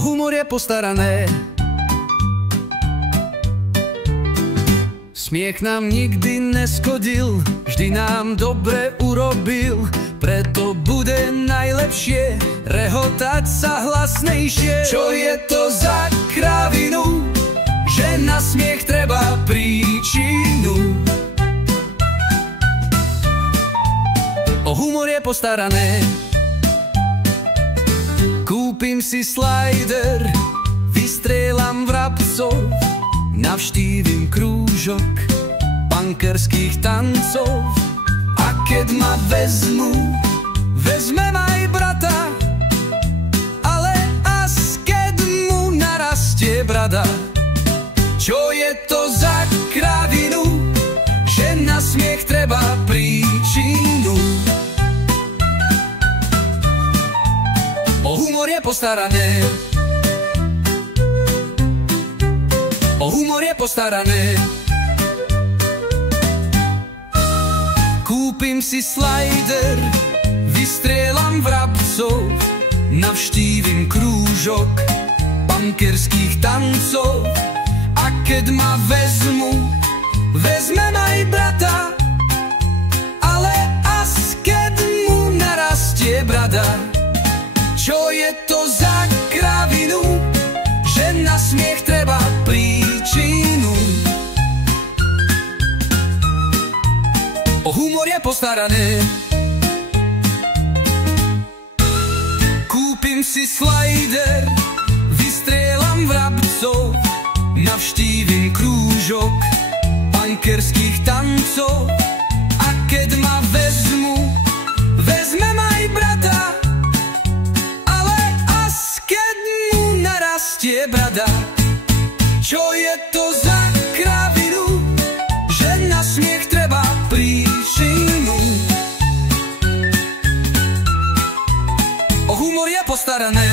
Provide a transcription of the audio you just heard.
humor je postarané. Smiech nám nikdy neskodil, vždy nám dobre urobil, preto bude najlepšie rehotať sa hlasnejšie. Čo je to za kravinu, že na smiech treba príčinu? O humor je postarané. Kúpim si slider, vystrieľam vrabcov, navštívim krúžok punkerských tancov. A keď ma vezmu, vezmem aj brata, ale as keď mu narastie brada. Čo je to za kravinu, že na smiech treba príčinu? O humor je postarané. O humor je postarané. Kúpim si slider, vystrieľam vrabcov, navštívim krúžok punkerských tancov. A keď ma vezmu, vezmem aj brata, ale as keď mu narastie brada. Čo je to za kravinu, že na smiech treba príčinu? O humor je postarané. Kúpim si slider, vystrieľam vrabcov, navštívim krúžok punkerských tancov. A keď ma vezmu, vezmem aj brata, ale as keď mu narastie brada. Čo je to za kravinu, že na smiech treba príčinu? O humor je postarané.